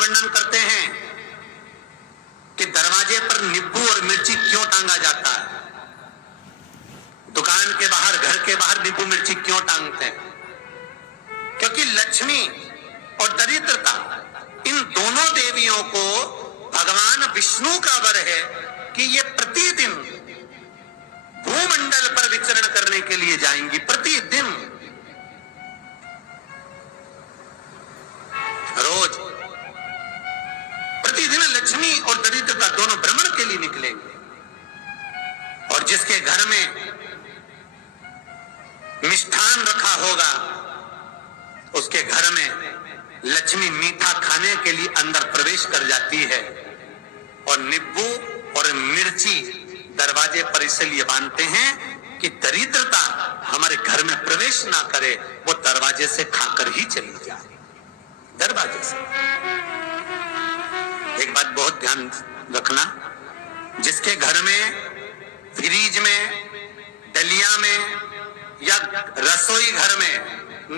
वर्णन करते हैं कि दरवाजे पर नींबू और मिर्ची क्यों टांगा जाता है, दुकान के बाहर, घर के बाहर नींबू मिर्ची क्यों टांगते हैं? क्योंकि लक्ष्मी और दरिद्रता, इन दोनों देवियों को भगवान विष्णु का वर है कि ये प्रतिदिन भूमंडल पर विचरण करने के लिए जाएंगी। प्रतिदिन, रोज प्रतिदिन लक्ष्मी और दरिद्रता दोनों भ्रमण के लिए निकलेंगे। और जिसके घर में मिष्ठान रखा होगा, उसके घर में लक्ष्मी मीठा खाने के लिए अंदर प्रवेश कर जाती है। और नींबू और मिर्ची दरवाजे पर इसलिए बांधते हैं कि दरिद्रता हमारे घर में प्रवेश ना करे, वो दरवाजे से खाकर ही चली जाए, दरवाजे से। एक बात बहुत ध्यान रखना, जिसके घर में फ्रिज में, डलिया में या रसोई घर में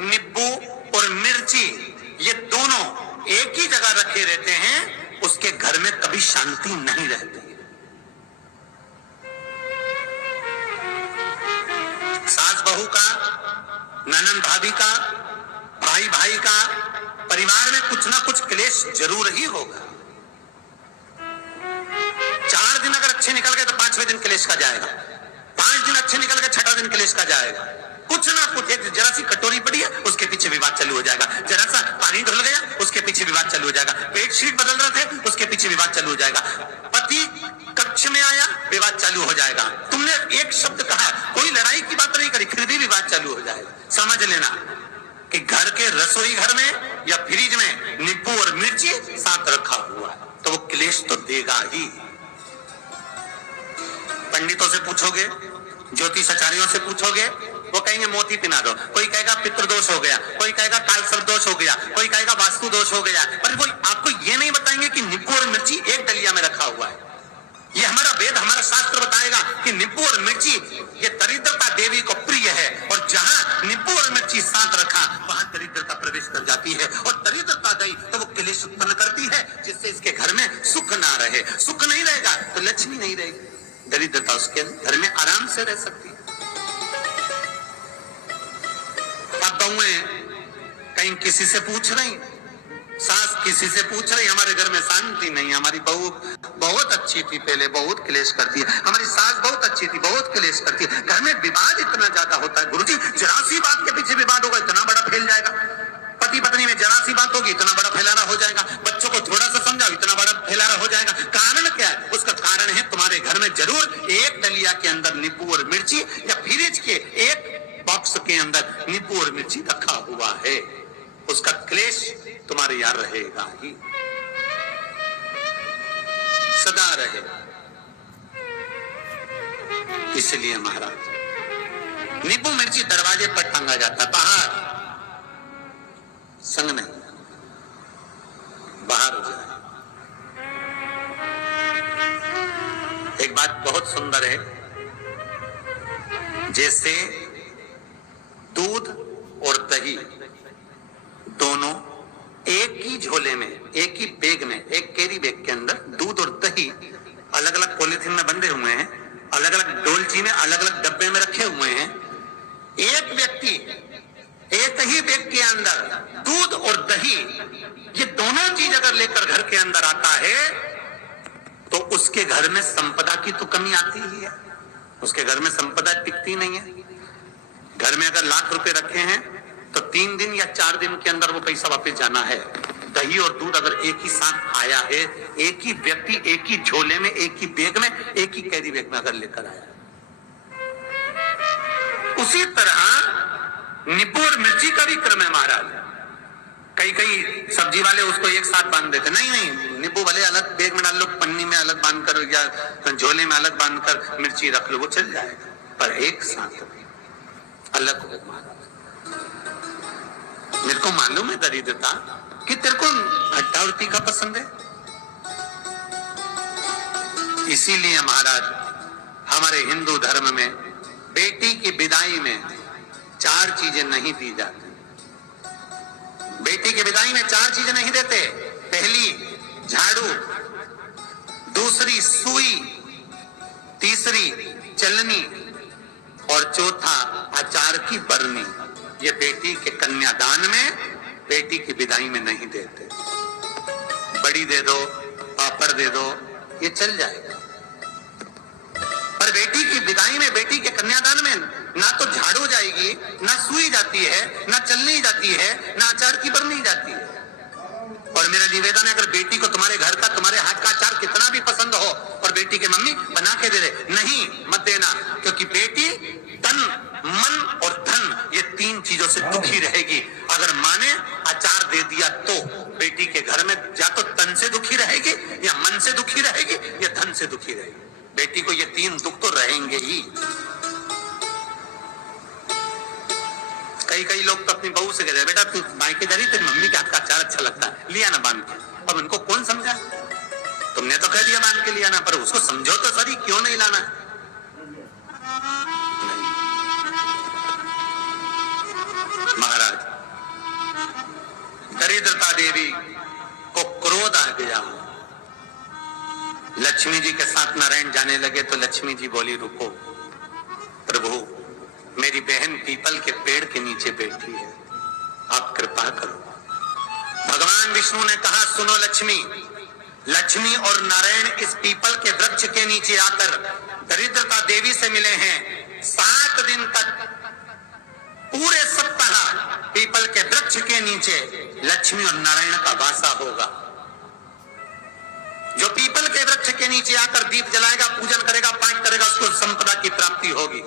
नींबू और मिर्ची ये दोनों एक ही जगह रखे रहते हैं, उसके घर में कभी शांति नहीं रहती। सास बहू का, ननद भाभी का, भाई भाई का, परिवार में कुछ ना कुछ क्लेश जरूर ही होगा। 4 दिन अगर अच्छे निकल गए तो 5वें दिन क्लेश का जाएगा, 5 दिन अच्छे निकल गए, 6वां दिन क्लेश का जाएगा। कुछ ना कुछ, एक जरा सी कटोरी पड़ी है उसके पीछे विवाद चालू हो जाएगा, जरा सा पानी धुल गया उसके पीछे विवाद चालू हो जाएगा, बेडशीट बदल रहे थे उसके पीछे विवाद चालू हो जाएगा, पति कक्ष में आया विवाद चालू हो जाएगा, तुमने एक शब्द कहा, कोई लड़ाई की बात नहीं करी, फिर भी विवाद चालू हो जाएगा। समझ लेना कि घर के रसोई घर में या फ्रिज में नींबू और मिर्ची साथ रखा हुआ है तो वो क्लेश तो देगा ही। पंडितों से पूछोगे, ज्योतिषाचार्यों से पूछोगे, वो कहेंगे मोती पिना दो, कोई कहेगा पितृदोष हो गया, कोई कहेगा कालसर्प दोष हो गया, कोई कहेगा वास्तु दोष हो गया, पर वो आपको ये नहीं बताएंगे कि नींबू और मिर्ची एक डलिया में रखा हुआ है। ये हमारा वेद, हमारा शास्त्र बताएगा कि नींबू और मिर्ची ये दरिद्रता देवी को प्रिय है, और जहां नींबू और मिर्ची साथ रखा वहां दरिद्रता प्रवेश कर जाती है, और दरिद्रता गई तो वो क्लेश उत्पन्न करती है, जिससे इसके घर में सुख ना रहे। सुख नहीं रहेगा तो लक्ष्मी नहीं रहेगी, दरिद्रता उसके घर में आराम से रह सकती है। अब बहुएं कहीं किसी से पूछ रही, सास किसी से पूछ रही, हमारे घर में शांति नहीं, हमारी बहू बहुत अच्छी थी, पहले बहुत क्लेश करती है, हमारी सास बहुत अच्छी थी, बहुत क्लेश करती है, घर में विवाद इतना ज्यादा होता है। गुरुजी, जरा सी बात के पीछे विवाद होगा इतना बड़ा फैल जाएगा, पति पत्नी में जरा सी बात होगी इतना बड़ा फैलाना हो जाएगा, बच्चों को थोड़ा सा समझाओ इतना बड़ा फैलाना हो जाएगा। कारण क्या है? उसका कारण है तुम्हारे घर में जरूर एक डलिया के अंदर नींबू और मिर्ची या फ्रिज के एक बॉक्स के अंदर नींबू और मिर्ची रखा हुआ है, उसका क्लेश तुम्हारे यार रहेगा ही, सदा रहेगा। इसलिए महाराज नींबू मिर्ची दरवाजे पर टांगा जाता, बाहर संग नहीं, बाहर हो जाए। एक बात बहुत सुंदर है, जैसे दूध और दही दोनों एक ही झोले में, एक ही बैग में, एक कैरी बैग के अंदर दूध और दही अलग अलग पॉलिथीन में बंधे हुए हैं, अलग अलग डोलची में, अलग अलग डब्बे में रखे हुए हैं। एक व्यक्ति एक ही बैग के अंदर दूध और दही ये दोनों चीज अगर लेकर घर के अंदर आता है तो उसके घर में संपदा की तो कमी आती ही है, उसके घर में संपदा टिकती नहीं है। घर में अगर लाख रुपए रखे हैं तो 3 दिन या 4 दिन के अंदर वो पैसा वापस जाना है। दही और दूध अगर एक ही साथ आया है, एक ही व्यक्ति एक ही झोले में, एक ही बैग में, एक ही कैरी बैग में अगर लेकर आया, उसी तरह नींबू और मिर्ची का भी क्रम है महाराज। कई सब्जी वाले उसको एक साथ बांध देते, नहीं, नींबू वाले अलग बैग में डाल लो, पन्नी में अलग बांध कर या झोले में अलग बांध कर मिर्ची रख लो, वो चल जाएगा, पर एक साथ अलग हो महाराज। मेरे को मालूम है दरिद्रता कि तेरे को खट्टा और तीखा पसंद है, इसीलिए महाराज हमारे हिंदू धर्म में बेटी की विदाई में 4 चीजें नहीं दी जाती। बेटी की विदाई में 4 चीजें नहीं देते। पहली, दूसरी सुई, तीसरी चलनी और चौथा अचार की बरनी। ये बेटी के कन्यादान में, बेटी की विदाई में नहीं देते। बड़ी दे दो, पापड़ दे दो, ये चल जाएगा, पर बेटी की विदाई में, बेटी के कन्यादान में ना तो झाड़ू जाएगी, ना सुई जाती है, ना चलनी जाती है, ना अचार की बरनी जाती है। और मेरा निवेदन है, अगर बेटी को तुम्हारे घर का, तुम्हारे हाथ का अचार कितना भी पसंद हो और बेटी के मम्मी बना के दे दे, नहीं मत देना, क्योंकि बेटी तन, मन और धन, ये तीन चीजों से दुखी रहेगी। अगर माँ ने अचार दे दिया तो बेटी के घर में या तो तन से दुखी रहेगी, या मन से दुखी रहेगी, या धन से दुखी रहेगी। बेटी को ये तीन दुख तो रहेंगे ही। कई लोग तो अपनी बहू से कहते हैं, बेटा तू मायके जा रही, तेरी मम्मी के हाथ का अचार अच्छा लगता है, लिया ना बांध के। अब उनको कौन समझा? तुमने तो कह दिया बांध के लिया ना, पर उसको समझो तो सही, क्यों नहीं लाना है? महाराज, दरिद्रता देवी को क्रोध आ गया। लक्ष्मी जी के साथ नारायण जाने लगे तो लक्ष्मी जी बोली, रुको प्रभु, मेरी बहन पीपल के पेड़ के नीचे बैठी है, आप कृपा करो। भगवान विष्णु ने कहा, सुनो लक्ष्मी, लक्ष्मी और नारायण इस पीपल के वृक्ष के नीचे आकर दरिद्रता देवी से मिले हैं। 7 दिन तक, पूरे सप्ताह पीपल के वृक्ष के नीचे लक्ष्मी और नारायण का वासा होगा। जो पीपल के वृक्ष के नीचे आकर दीप जलाएगा, पूजन करेगा, पाठ करेगा, उसको संपदा की प्राप्ति होगी।